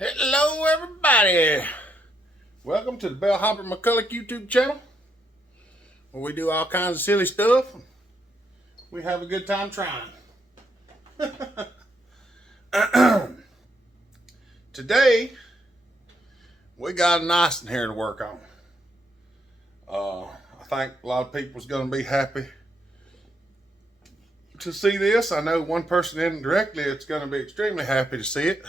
Hello, everybody. Welcome to the Bellhopper McCulloch YouTube channel, where we do all kinds of silly stuff. We have a good time trying. Today, we got a nice one here to work on. I think a lot of people's going to be happy to see this. I know one person indirectly that's going to be extremely happy to see it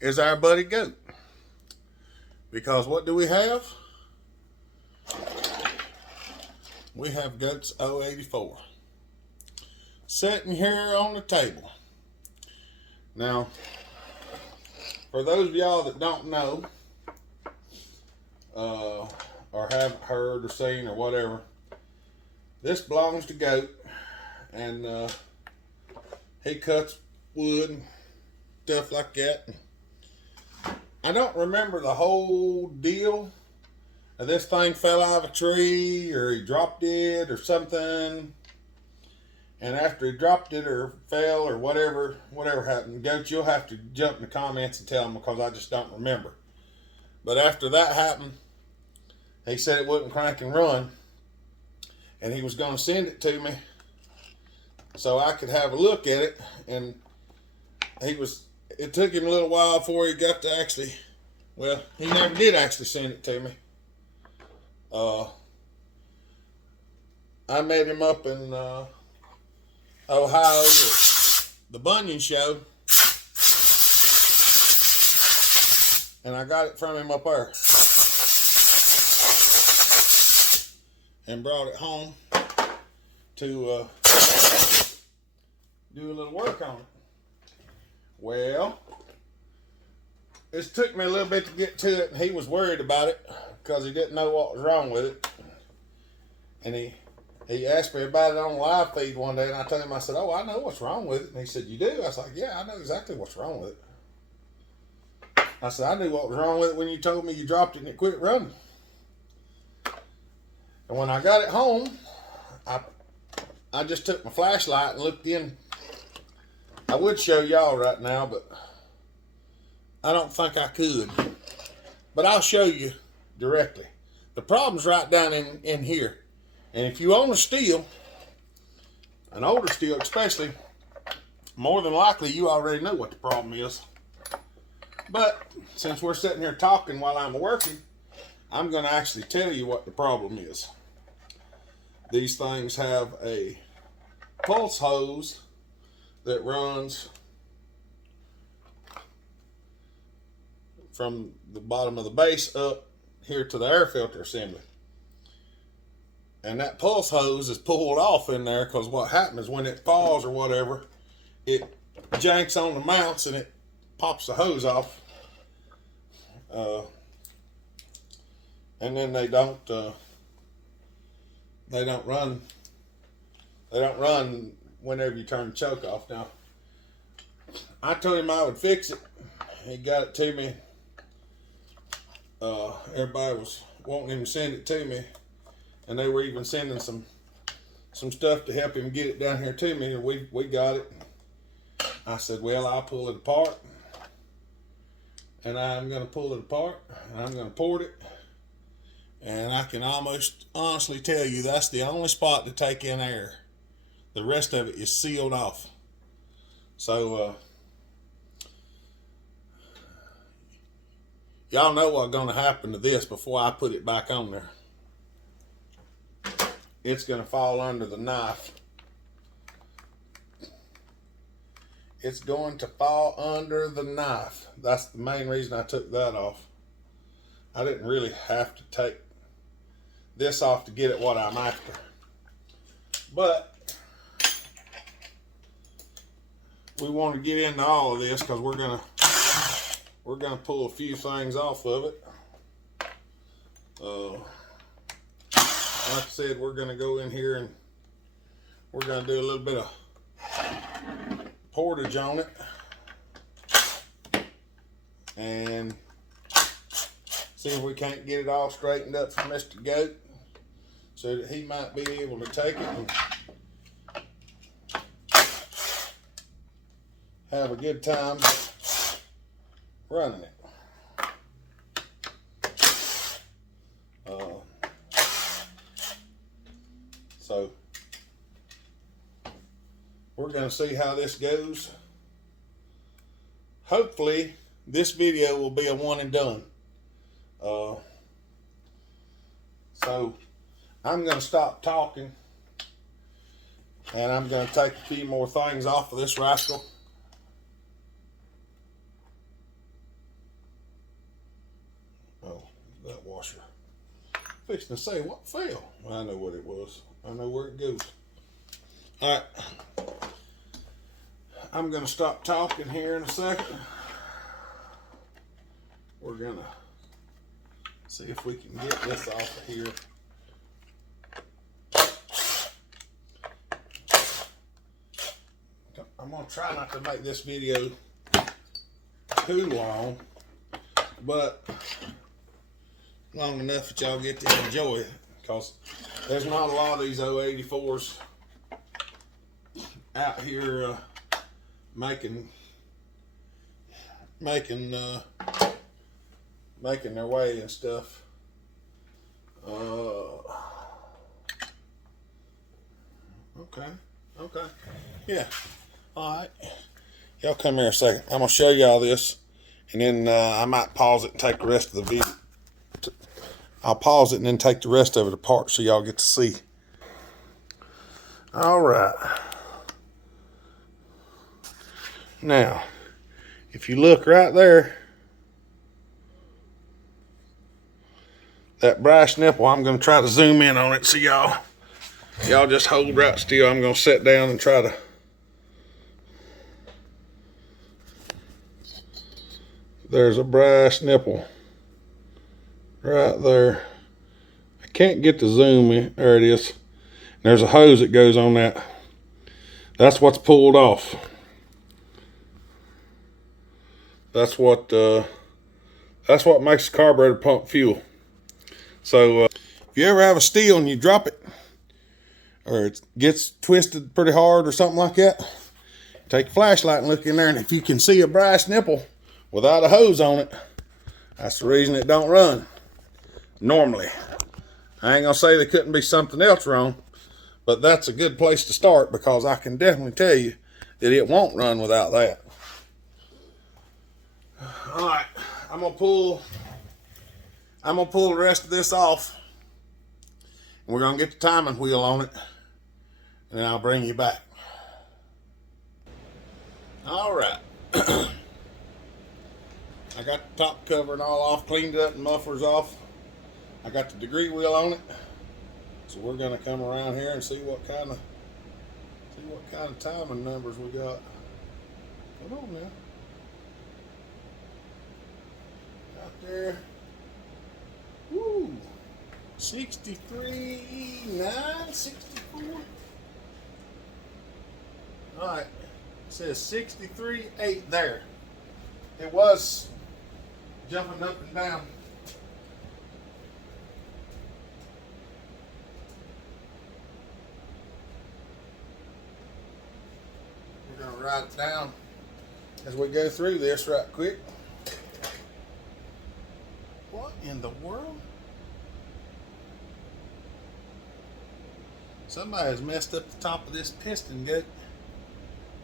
is our buddy Goat. Because what do we have? We have Goat's 084 sitting here on the table. Now, for those of y'all that don't know, or haven't heard or seen or whatever, this belongs to Goat, and he cuts wood and stuff like that. I don't remember the whole deal. This thing fell out of a tree, or he dropped it, or something. And after he dropped it, or fell, or whatever happened, Goat, you'll have to jump in the comments and tell him, because I just don't remember. But after that happened, he said it wouldn't crank and run, and he was going to send it to me so I could have a look at it. And it took him a little while before he got to actually, well, he never did actually send it to me. I met him up in Ohio at the Bunyan show, and I got it from him up there and brought it home to do a little work on it. Well, it took me a little bit to get to it, and he was worried about it because he didn't know what was wrong with it. And he asked me about it on the live feed one day, and I told him, I said, "Oh, I know what's wrong with it." And he said, "You do?" I was like, "Yeah, I know exactly what's wrong with it." I said, "I knew what was wrong with it when you told me you dropped it and it quit running." And when I got it home, I just took my flashlight and looked in. I would show y'all right now, but I don't think I could. But I'll show you directly. The problem's right down in here. And if you own a Stihl, an older Stihl especially, more than likely you already know what the problem is. But since we're sitting here talking while I'm working, I'm going to actually tell you what the problem is. These things have a pulse hose that runs from the bottom of the base up here to the air filter assembly. And that pulse hose is pulled off in there because what happens when it falls or whatever, it janks on the mounts and it pops the hose off. And then they don't run whenever you turn the choke off. Now, I told him I would fix it. He got it to me. Everybody was wanting him to send it to me, and they were even sending some stuff to help him get it down here to me, and we got it. I said, "Well, I'll pull it apart, and I'm going to pull it apart, and I'm going to port it, and I can almost honestly tell you that's the only spot to take in air. The rest of it is sealed off." So, y'all know what's going to happen to this before I put it back on there. It's going to fall under the knife. It's going to fall under the knife. That's the main reason I took that off. I didn't really have to take this off to get at what I'm after. But we want to get into all of this because we're gonna pull a few things off of it. Like I said, we're gonna go in here and we're gonna do a little bit of portage on it and see if we can't get it all straightened up for Mr. Goat so that he might be able to take it and have a good time running it. So we're going to see how this goes. Hopefully this video will be a one and done. So I'm going to stop talking, and I'm going to take a few more things off of this rascal. Oh, that washer. Fixing to say what fell. I know what it was. I know where it goes. All right. I'm going to stop talking here in a second. We're going to see if we can get this off of here. I'm going to try not to make this video too long, but long enough that y'all get to enjoy it, because there's not a lot of these 084s out here making their way and stuff. Okay, yeah. All right, y'all come here a second. I'm gonna show y'all this, and then I might pause it and take the rest of the video. I'll pause it and then take the rest of it apart so y'all get to see. All right. Now, if you look right there, that brass nipple, I'm going to try to zoom in on it so y'all just hold right still. I'm going to sit down and try to. There's a brass nipple right there. I can't get the zoom in. There it is. There's a hose that goes on that. That's what's pulled off. That's what makes the carburetor pump fuel. So if you ever have a Stihl and you drop it, or it gets twisted pretty hard or something like that, take a flashlight and look in there, and if you can see a brass nipple without a hose on it, that's the reason it don't run normally. I ain't gonna say there couldn't be something else wrong, but that's a good place to start, because I can definitely tell you that it won't run without that. All right, I'm gonna pull the rest of this off, and we're gonna get the timing wheel on it, and then I'll bring you back. All right. I got the top cover and all off, cleaned it up, and mufflers off. I got the degree wheel on it, so we're gonna come around here and see what kind of timing numbers we got. Come on now. Out there. Woo. 63.964. All right. It says 63.8 there. It was jumping up and down. We're going to write it down as we go through this right quick. What in the world? Somebody has messed up the top of this piston gate.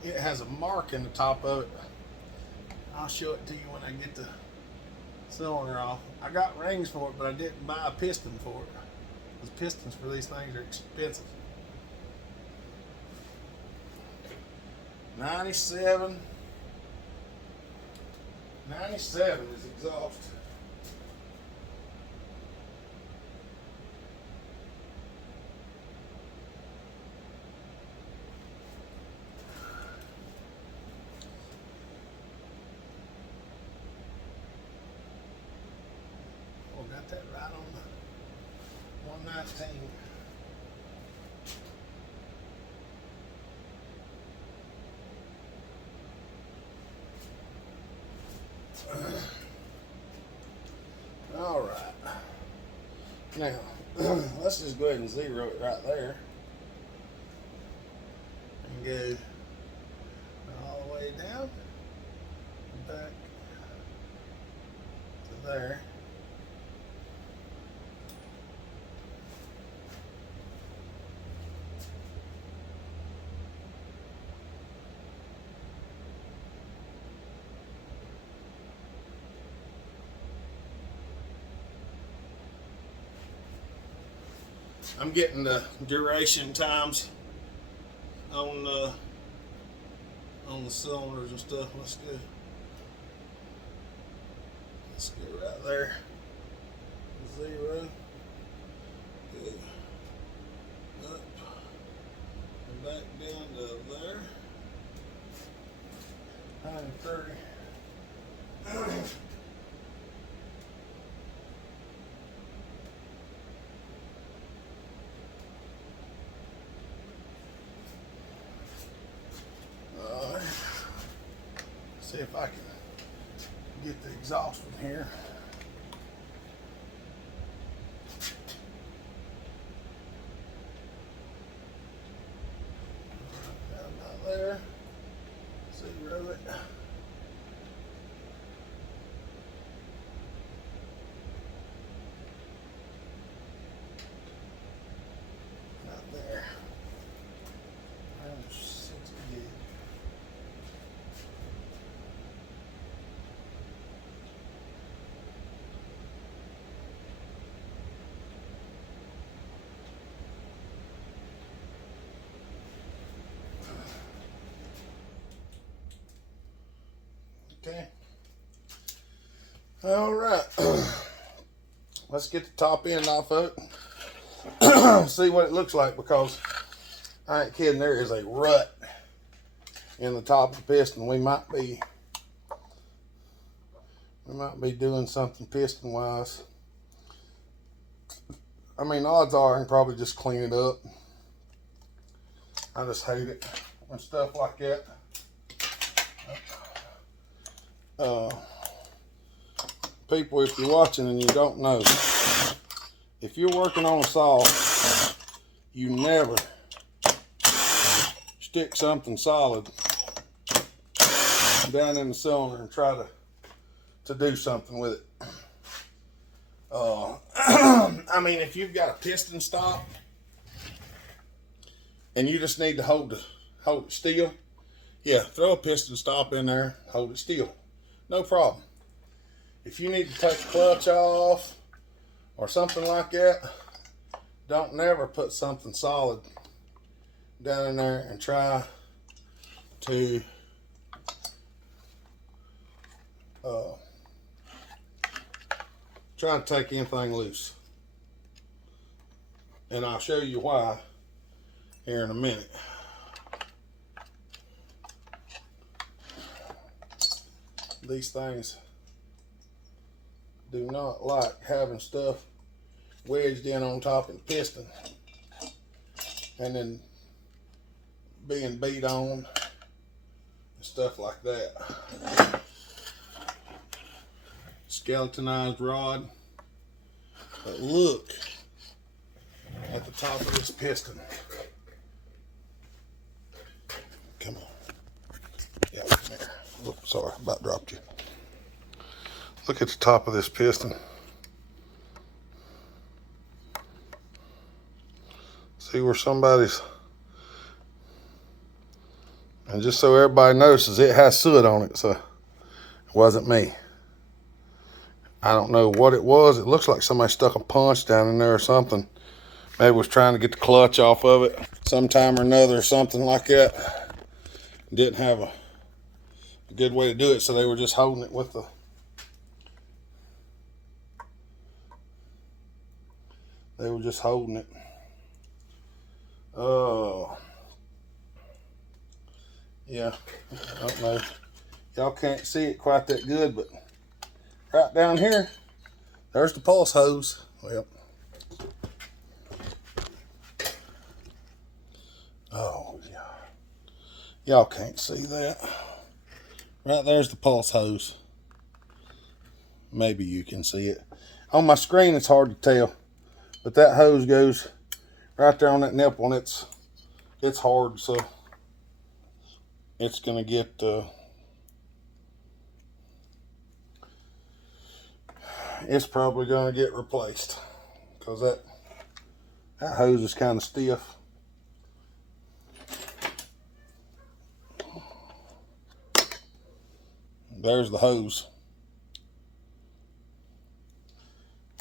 It has a mark in the top of it. I'll show it to you when I get the cylinder off. I got rings for it, but I didn't buy a piston for it, because pistons for these things are expensive. 97 is exhaust. Got that right on the 119. All right. Now, let's just go ahead and zero it right there. And go all the way down, back, there. I'm getting the duration times on the cylinders and stuff. Let's go. Let's get right there. 0. Good. Up and back down to there. 930. See if I can get the exhaust from here. Not there. 0 it. Not there. 168. Okay. All right. Let's get the top end off of it. See what it looks like, because I ain't kidding, there is a rut in the top of the piston. We might be doing something piston wise. I mean, odds are I can probably just clean it up. I just hate it when stuff like that. People, if you're watching and you don't know, if you're working on a saw, you never stick something solid down in the cylinder and try to do something with it. I mean, if you've got a piston stop and you just need to hold it still, yeah, throw a piston stop in there, hold it still, no problem. If you need to take the clutch off or something like that, don't never put something solid down in there and try to take anything loose. And I'll show you why here in a minute. These things do not like having stuff wedged in on top of the piston and then being beat on and stuff like that. Skeletonized rod. But look at the top of this piston. Come on. Yeah, come here. Oops, sorry, about dropped you. Look at the top of this piston. See where somebody's, and just so everybody notices, it has soot on it, so it wasn't me. I don't know what it was. It looks like somebody stuck a punch down in there or something. Maybe was trying to get the clutch off of it sometime or another or something like that. Didn't have a good way to do it, so they were just holding it with the Oh, yeah, I don't know. Y'all can't see it quite that good, but right down here, there's the pulse hose. Well, oh, yeah. Y'all can't see that. Right there's the pulse hose. Maybe you can see it. On my screen, it's hard to tell, but that hose goes right there on that nipple, and it's hard, so it's gonna get it's probably going to get replaced because that hose is kind of stiff. There's the hose.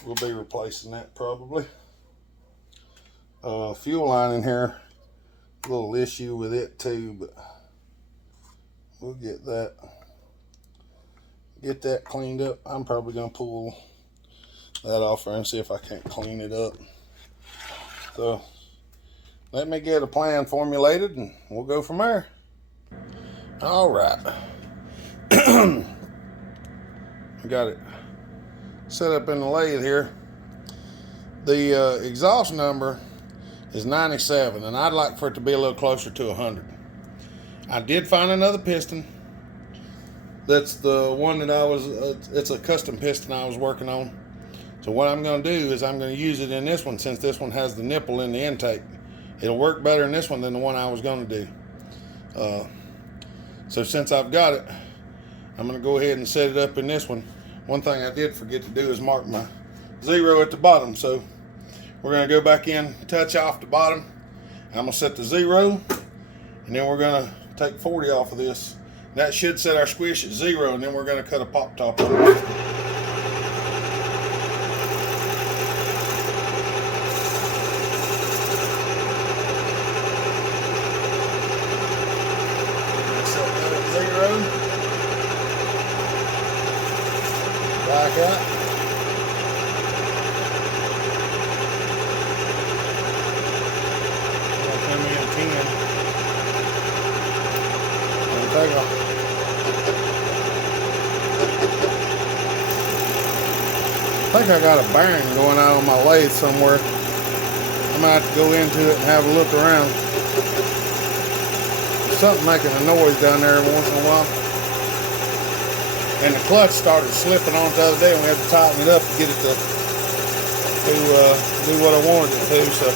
We'll be replacing that probably. Fuel line in here, a little issue with it too, but we'll get that cleaned up. I'm probably gonna pull that off there and see if I can't clean it up. So let me get a plan formulated and we'll go from there. All right. I got it set up in the lathe here. The exhaust number is 97, and I'd like for it to be a little closer to 100. I did find another piston. That's the one that it's a custom piston I was working on. So what I'm going to do is I'm going to use it in this one, since this one has the nipple in the intake. It'll work better in this one than the one I was going to do. So since I've got it, I'm going to go ahead and set it up in this one. One thing I did forget to do is mark my 0 at the bottom. So we're going to go back in, touch off the bottom. I'm going to set the 0, and then we're going to take 40 off of this. That should set our squish at 0, and then we're going to cut a pop top on it. Set that at 0. Back up. Come in 10. And take off. I think I got a bearing going out on my lathe somewhere. I might have to go into it and have a look around. There's something making a noise down there every once in a while. And the clutch started slipping on it the other day, and we had to tighten it up to get it to do what I wanted it to. So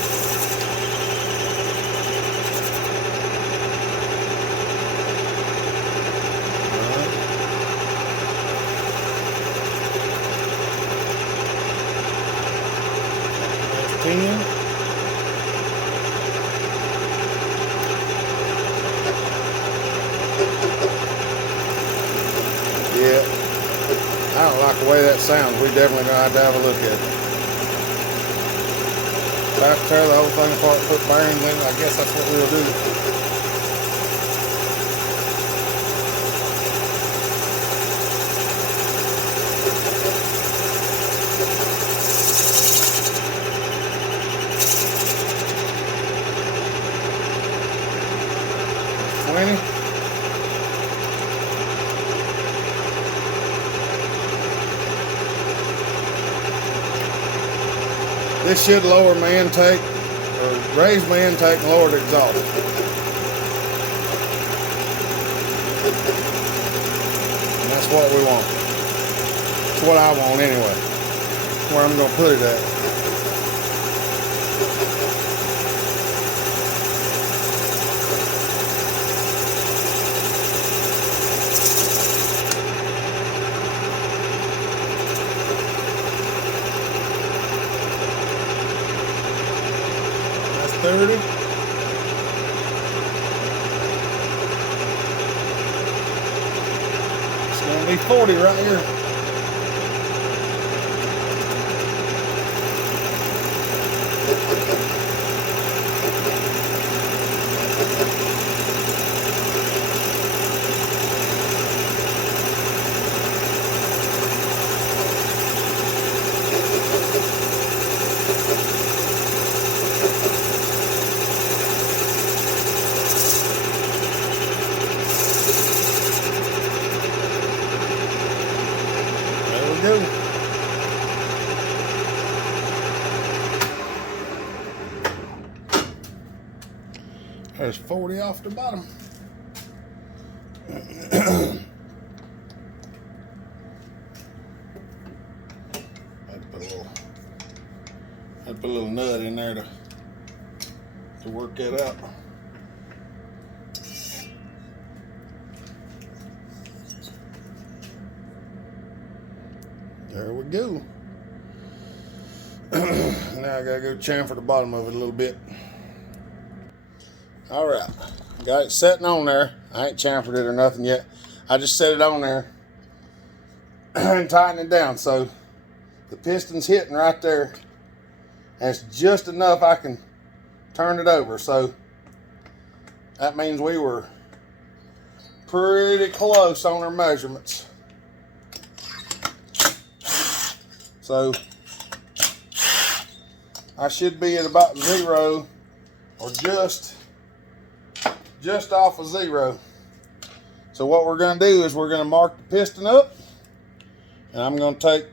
that's 10. Yeah, I don't like the way that sounds. We definitely gonna have to have a look at it. If I have to tear the whole thing apart, put bearings in, I guess that's what we'll do. This should lower my intake, or raise my intake and lower the exhaust. And that's what we want. That's what I want anyway. Where I'm going to put it at. That's 30. It's going to be 40 right here. Go. There's 40 off the bottom. I'd put a little nut in there to work that out. There we go. Now I gotta go chamfer the bottom of it a little bit. All right, got it sitting on there. I ain't chamfered it or nothing yet. I just set it on there and tighten it down. So the piston's hitting right there. And it's just enough I can turn it over. So that means we were pretty close on our measurements. So I should be at about 0 or just off of 0. So what we're going to do is we're going to mark the piston up, and I'm going to take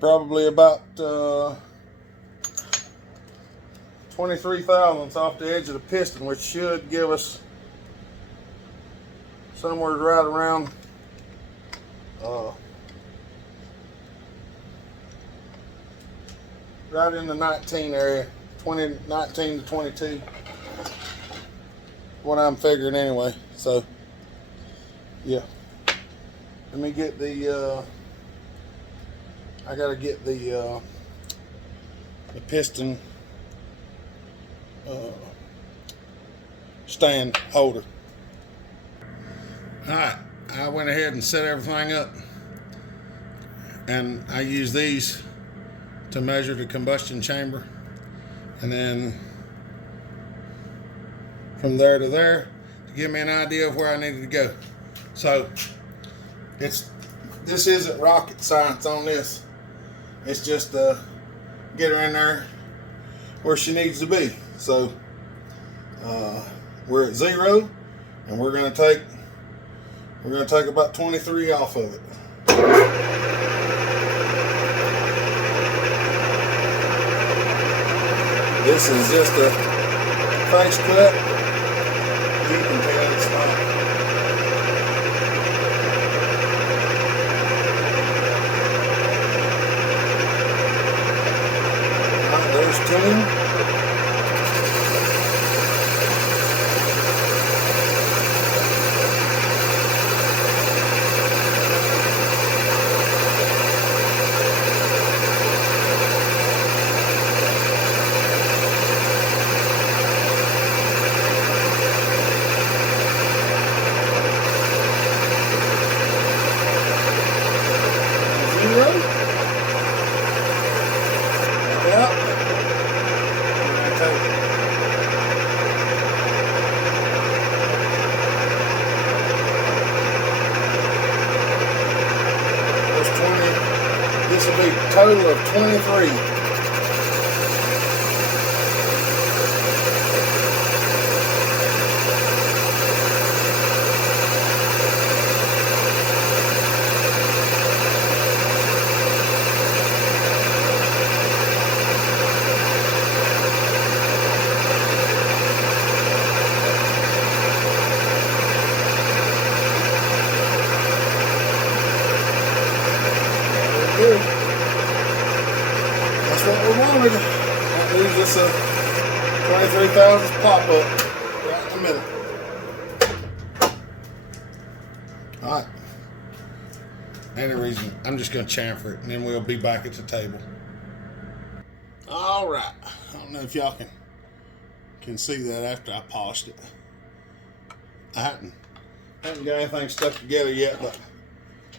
probably about 23 thousandths off the edge of the piston, which should give us somewhere right around right in the 19 area, 19 to 22, what I'm figuring anyway. So yeah, let me get the I gotta get the piston stand holder. Alright, I went ahead and set everything up, and I use these to measure the combustion chamber, and then from there to there to give me an idea of where I needed to go. So this isn't rocket science on this. It's just get her in there where she needs to be. So we're at 0, and we're gonna take about 23 off of it. This is just a face cut. You can tell it's not. Alright, there's 10. This will be a total of 23. Good. That's what we wanted. That leaves us a 23 thousandths pop up right in the middle. Alright. Any reason, I'm just going to chamfer it, and then we'll be back at the table. Alright. I don't know if y'all can see that after I polished it. I haven't got anything stuck together yet, but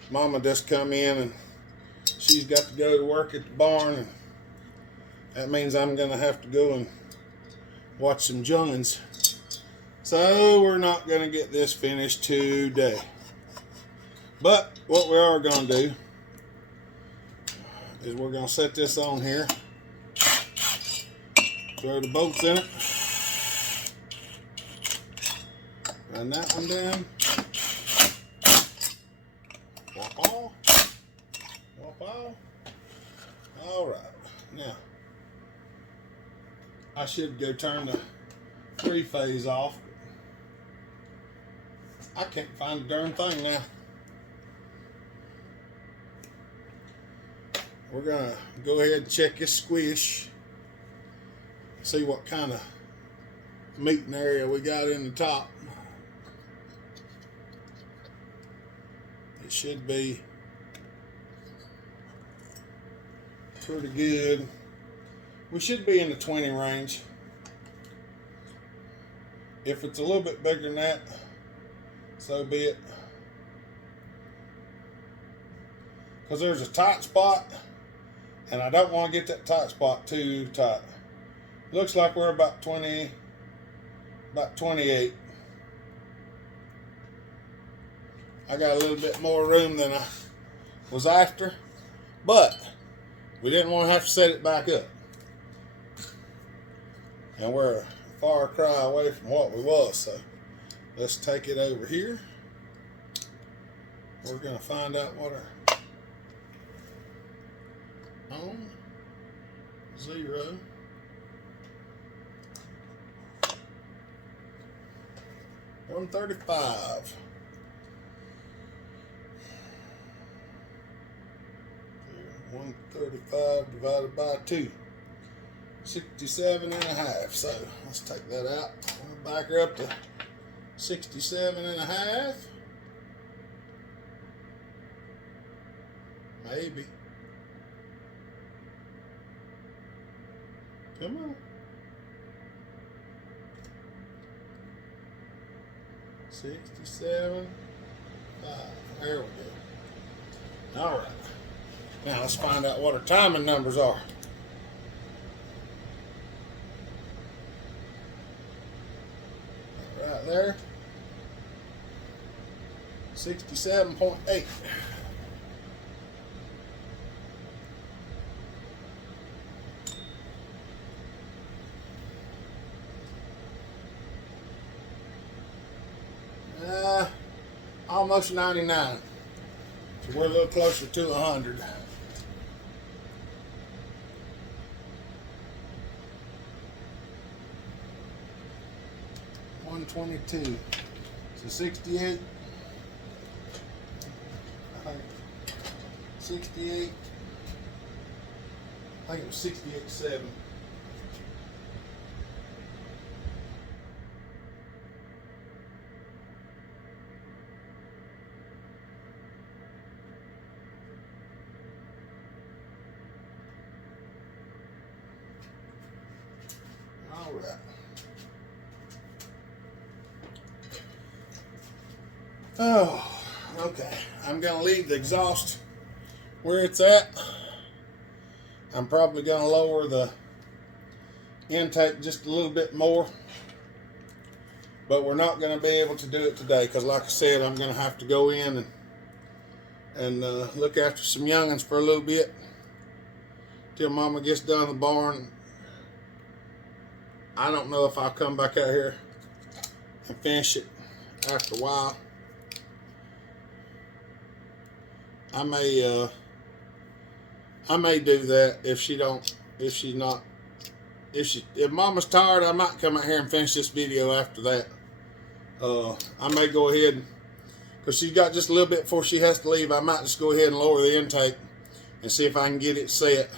Mama just come in and she's got to go to work at the barn, and that means I'm going to have to go and watch some Johns. So we're not going to get this finished today. But what we are going to do is we're going to set this on here, throw the bolts in it, run that one down, whop all. All right, now I should go turn the 3-phase off. I can't find the darn thing now. We're gonna go ahead and check this squish, see what kind of meeting area we got in the top. It should be pretty good. We should be in the 20 range. If it's a little bit bigger than that, so be it. Because there's a tight spot, and I don't want to get that tight spot too tight. Looks like we're about 28. I got a little bit more room than I was after, but we didn't want to have to set it back up. And we're a far cry away from what we was, so let's take it over here. We're going to find out what our on 0 135. 135 divided by 2. 67 and a half. So let's take that out. We'll back her up to 67 and a half. Maybe. Come on. 67. 5. There we go. All right. Now let's find out what our timing numbers are. Right there. 67.8. Almost 99. So we're a little closer to 100. $122. So 68. I think 68. I think it was 68.7. All right. Oh, okay. I'm going to leave the exhaust where it's at. I'm probably going to lower the intake just a little bit more. But we're not going to be able to do it today because, like I said, I'm going to have to go in and look after some youngins for a little bit till Mama gets done the barn. I don't know if I'll come back out here and finish it after a while. I may do that if Mama's tired. I might come out here and finish this video after that. I may go ahead, because she's got just a little bit before she has to leave. I might just go ahead and lower the intake and see if I can get it set,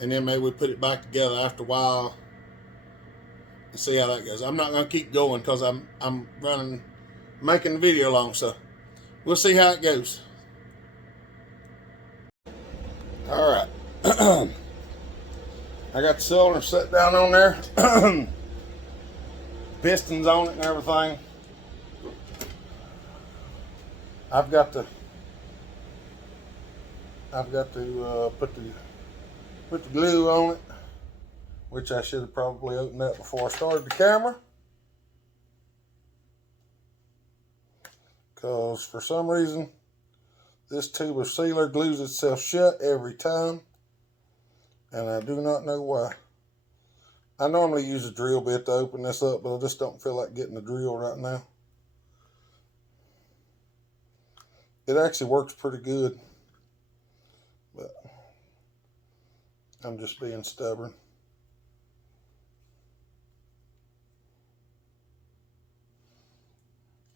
and then maybe we put it back together after a while and see how that goes. I'm not going to keep going because I'm making the video long, so we'll see how it goes. All right. I got the cylinder set down on there. Pistons on it and everything. I've got to put the glue on it, which I should have probably opened up before I started the camera, because for some reason this tube of sealer glues itself shut every time, and I do not know why. I normally use a drill bit to open this up, but I just don't feel like getting a drill right now. It actually works pretty good, but I'm just being stubborn.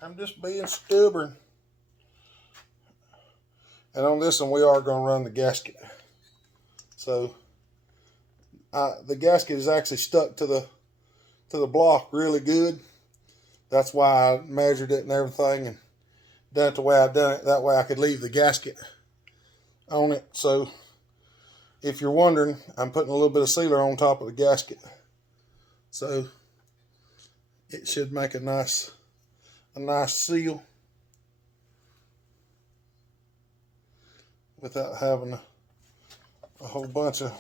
I'm just being stubborn. And on this one, we are going to run the gasket. So the gasket is actually stuck to the block really good. That's why I measured it and everything and done it the way I done it. That way I could leave the gasket on it. So if you're wondering, I'm putting a little bit of sealer on top of the gasket. So it should make a nice seal without having a whole bunch of...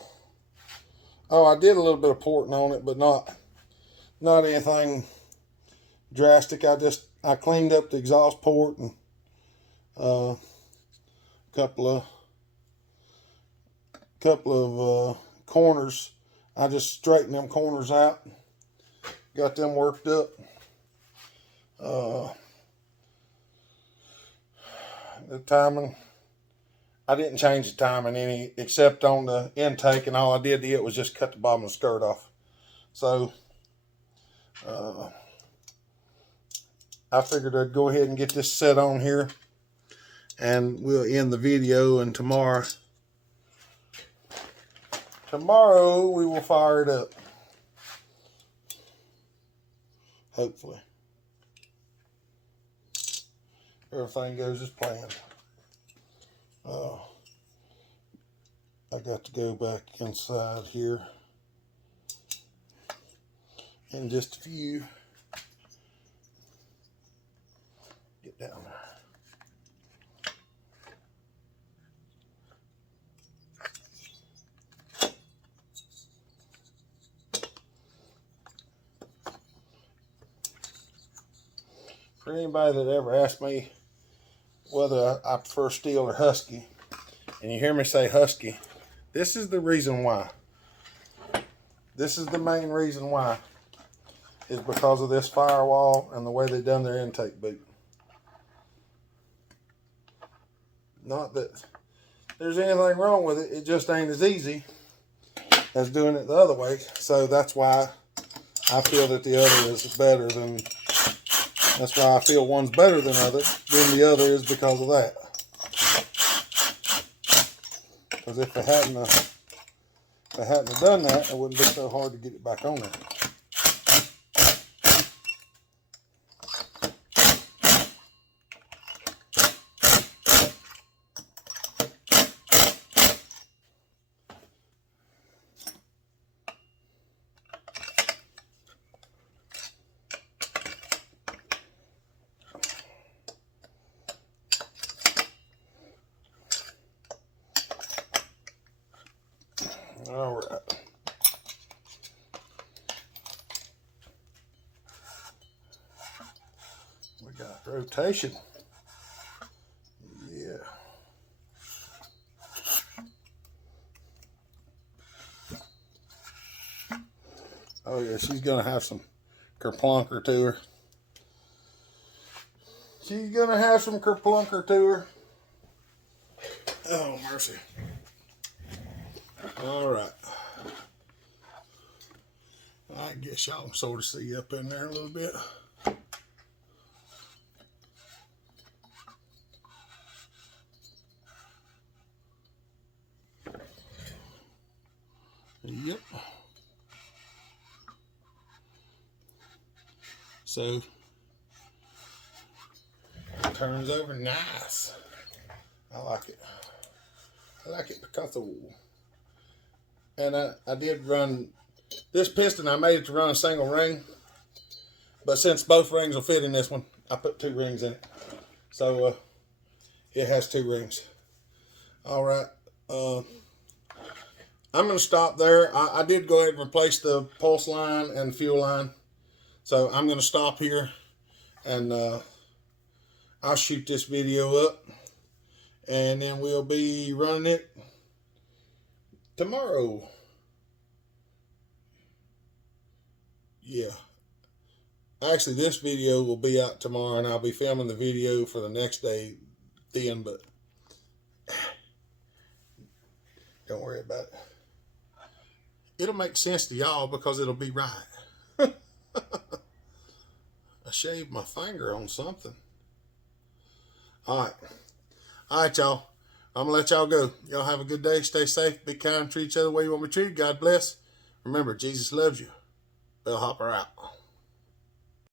Oh, I did a little bit of porting on it, but not anything drastic. I cleaned up the exhaust port and a couple of corners. I just straightened them corners out, got them worked up. The timing, I didn't change the timing any except on the intake, and all I did was just cut the bottom of the skirt off. So I figured I'd go ahead and get this set on here, and we'll end the video. And tomorrow we will fire it up, hopefully everything goes as planned. I got to go back inside here in just a few. Get down there. For anybody that ever asked me whether I prefer Stihl or Husky, and you hear me say Husky, this is the reason why. This is the main reason why, is because of this firewall and the way they done their intake boot. Not that there's anything wrong with it, it just ain't as easy as doing it the other way. So that's why I feel that the other is better than... That's why I feel one's better than the other is because of that. Because if it hadn't done that, it wouldn't be so hard to get it back on there. All right. We got rotation. Yeah. Oh yeah, she's gonna have some kerplunker to her. She's gonna have some kerplunker to her. Oh mercy. All right. I guess y'all can sort of see up in there a little bit. Yep. So it turns over nice. I like it. I like it because of... And I did run this piston. I made it to run a single ring, but since both rings will fit in this one, I put 2 rings in it. So it has 2 rings. All right. I'm going to stop there. I did go ahead and replace the pulse line and fuel line. So I'm going to stop here, and I'll shoot this video up, and then we'll be running it tomorrow. Yeah. Actually, this video will be out tomorrow, and I'll be filming the video for the next day then, but don't worry about it. It'll make sense to y'all because it'll be right. I shaved my finger on something. All right, y'all. I'm going to let y'all go. Y'all have a good day. Stay safe. Be kind. Treat each other the way you want to be treated. God bless. Remember, Jesus loves you. Bellhopper out.